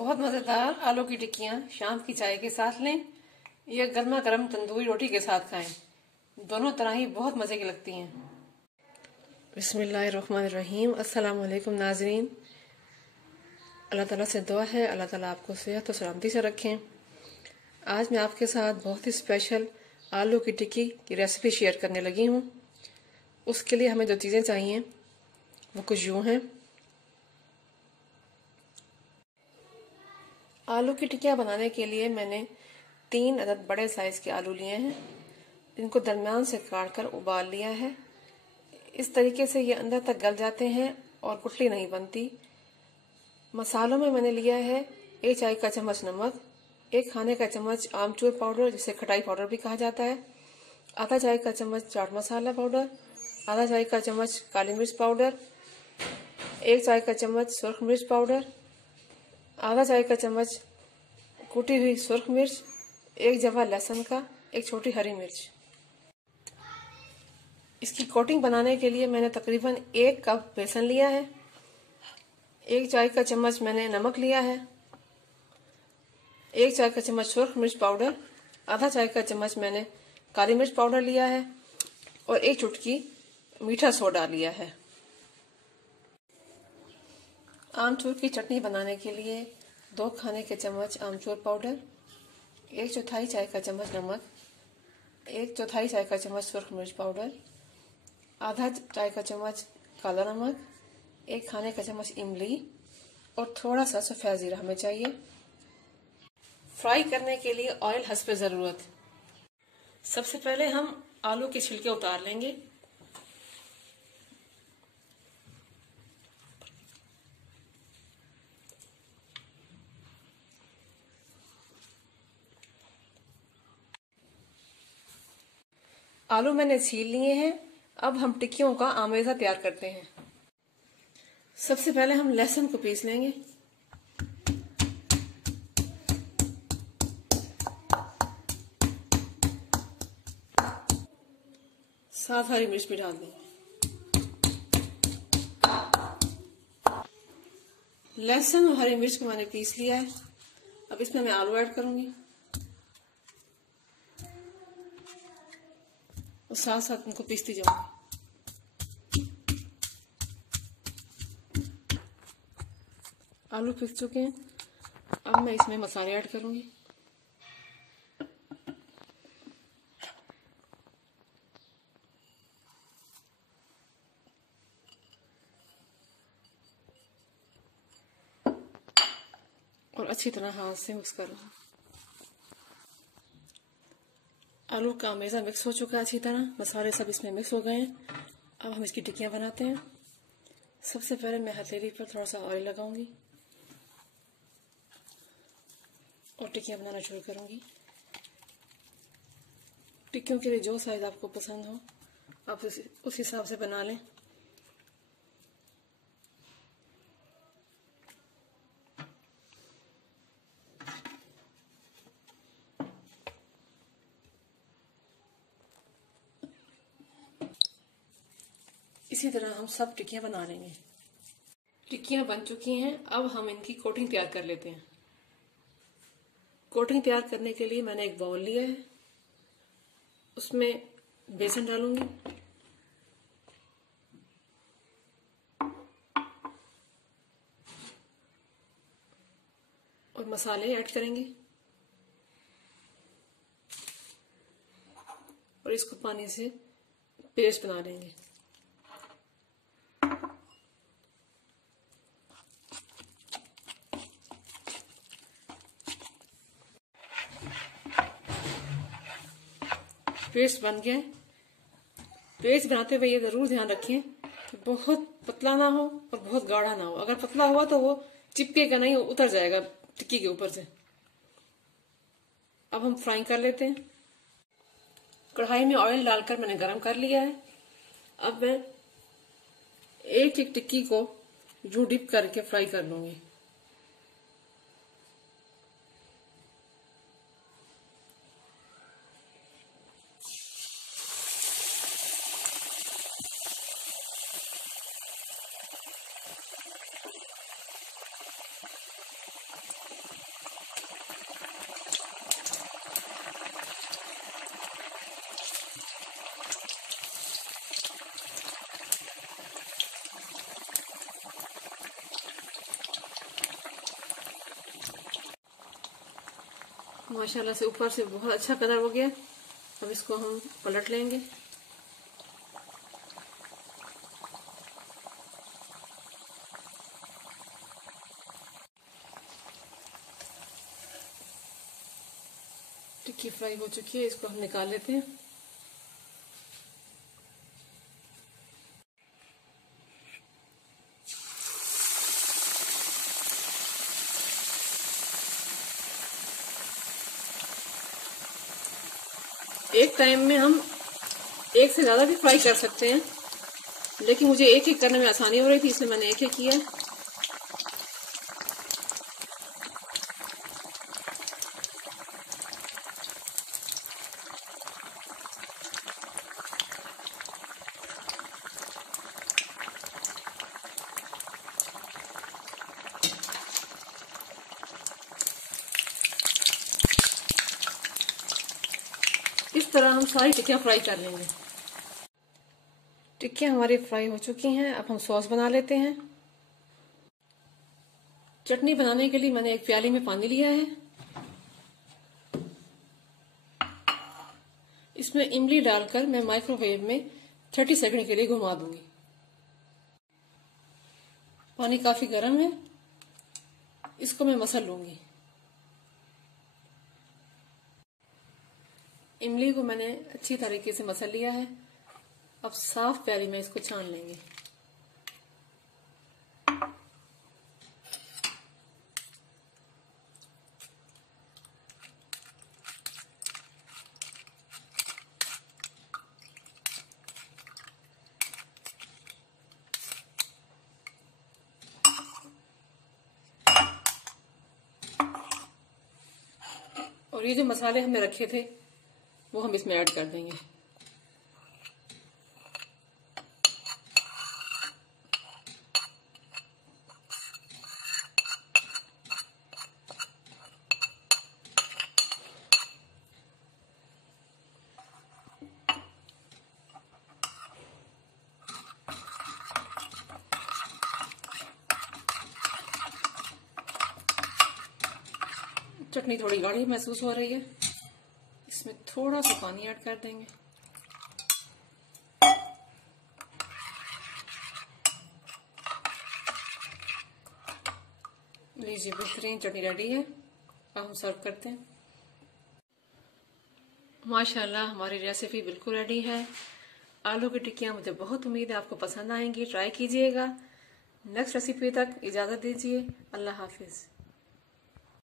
बहुत मज़ेदार आलू की टिक्कियाँ शाम की चाय के साथ लें या गर्मा गर्म तंदूरी रोटी के साथ खाएं। दोनों तरह ही बहुत मज़े की लगती हैं। बिस्मिल्लाहिर्रहमानिर्रहीम। अस्सलाम वालेकुम नाज़रीन। अल्लाह ताला से दुआ है अल्लाह ताला आपको सेहत और सलामती से रखें। आज मैं आपके साथ बहुत ही स्पेशल आलू की टिक्की की रेसिपी शेयर करने लगी हूँ। उसके लिए हमें जो चीज़ें चाहिए वो कुछ यूँ हैं। आलू की टिक्कियाँ बनाने के लिए मैंने 3 अदद बड़े साइज़ के आलू लिए हैं। इनको दरमियान से काट कर उबाल लिया है। इस तरीके से ये अंदर तक गल जाते हैं और गुठली नहीं बनती। मसालों में मैंने लिया है 1 चाय का चम्मच नमक, 1 खाने का चम्मच आमचूर पाउडर जिसे खटाई पाउडर भी कहा जाता है, आधा चाय का चम्मच चाट मसाला पाउडर, आधा चाय का चम्मच काली मिर्च पाउडर, 1 चाय का चम्मच सुरख मिर्च पाउडर, आधा चाय का चम्मच कूटी हुई सुरख मिर्च, 1 जवा लहसुन का, 1 छोटी हरी मिर्च। इसकी कोटिंग बनाने के लिए मैंने तकरीबन 1 कप बेसन लिया है, 1 चाय का चम्मच मैंने नमक लिया है, 1 चाय का चम्मच सुरख मिर्च पाउडर, आधा चाय का चम्मच मैंने काली मिर्च पाउडर लिया है और 1 चुटकी मीठा सोडा लिया है। आमचूर की चटनी बनाने के लिए 2 खाने के चम्मच आमचूर पाउडर, 1 चौथाई चाय का चम्मच नमक, 1 चौथाई चाय का चम्मच सुरख मिर्च पाउडर, आधा चाय का चम्मच काला नमक, 1 खाने का चम्मच इमली और थोड़ा सा सफ़ेद जीरा हमें चाहिए। फ्राई करने के लिए ऑयल हस्ब ज़रूरत। सबसे पहले हम आलू के छिलके उतार लेंगे। आलू मैंने छील लिए हैं। अब हम टिक्कियों का आमेज़ा तैयार करते हैं। सबसे पहले हम लहसुन को पीस लेंगे। साथ हरी मिर्च भी डाल देंगे। लहसुन और हरी मिर्च को मैंने पीस लिया है। अब इसमें मैं आलू ऐड करूंगी और साथ साथ उनको पीसती जाऊंगी। आलू पीस चुके हैं। अब मैं इसमें मसाले ऐड करूंगी। और अच्छी तरह हाथ से मिक्स करूंगी। आलू का आमेज़ा मिक्स हो चुका है अच्छी तरह। मसाले सब इसमें मिक्स हो गए हैं। अब हम इसकी टिक्कियां बनाते हैं। सबसे पहले मैं हथेली पर थोड़ा सा ऑयल लगाऊंगी और टिक्कियां बनाना शुरू करूंगी। टिक्कियों के लिए जो साइज आपको पसंद हो आप उस हिसाब से बना लें। इसी तरह हम सब टिक्कियां बना लेंगे। टिक्कियां बन चुकी हैं। अब हम इनकी कोटिंग तैयार कर लेते हैं। कोटिंग तैयार करने के लिए मैंने एक बाउल लिया है। उसमें बेसन डालूंगी, और मसाले ऐड करेंगे और इसको पानी से पेस्ट बना लेंगे। पेस्ट बन गया। पेस्ट बनाते हुए ये जरूर ध्यान रखें कि बहुत पतला ना हो और बहुत गाढ़ा ना हो। अगर पतला हुआ तो वो चिपकेगा नहीं, उतर जाएगा टिक्की के ऊपर से। अब हम फ्राई कर लेते हैं। कढ़ाई में ऑयल डालकर मैंने गरम कर लिया है। अब मैं एक एक टिक्की को यूं डिप करके फ्राई कर लूंगी। माशाल्लाह से ऊपर से बहुत अच्छा कलर हो गया। अब इसको हम पलट लेंगे। टिक्की फ्राई हो चुकी है, इसको हम निकाल लेते हैं। एक टाइम में हम एक से ज्यादा भी फ्राई कर सकते हैं, लेकिन मुझे एक एक करने में आसानी हो रही थी, इसलिए मैंने एक एक किया। इस तरह हम सारी टिक्कियां फ्राई कर लेंगे। टिक्कियां हमारी फ्राई हो चुकी हैं। अब हम सॉस बना लेते हैं। चटनी बनाने के लिए मैंने एक प्याली में पानी लिया है। इसमें इमली डालकर मैं माइक्रोवेव में 30 सेकंड के लिए घुमा दूंगी। पानी काफी गर्म है, इसको मैं मसल लूंगी। इमली को मैंने अच्छी तरीके से मसल लिया है। अब साफ प्याली में इसको छान लेंगे। और ये जो मसाले हमने रखे थे वो हम इसमें ऐड कर देंगे। चटनी थोड़ी गाढ़ी महसूस हो रही है, इसमें थोड़ा सा पानी ऐड कर देंगे। लीजिए, बेहतरीन चटनी रेडी है। अब हम सर्व करते हैं। माशाल्लाह हमारी रेसिपी बिल्कुल रेडी है। आलू की टिक्कियां मुझे बहुत उम्मीद है आपको पसंद आएंगी। ट्राई कीजिएगा। नेक्स्ट रेसिपी तक इजाजत दीजिए। अल्लाह हाफिज।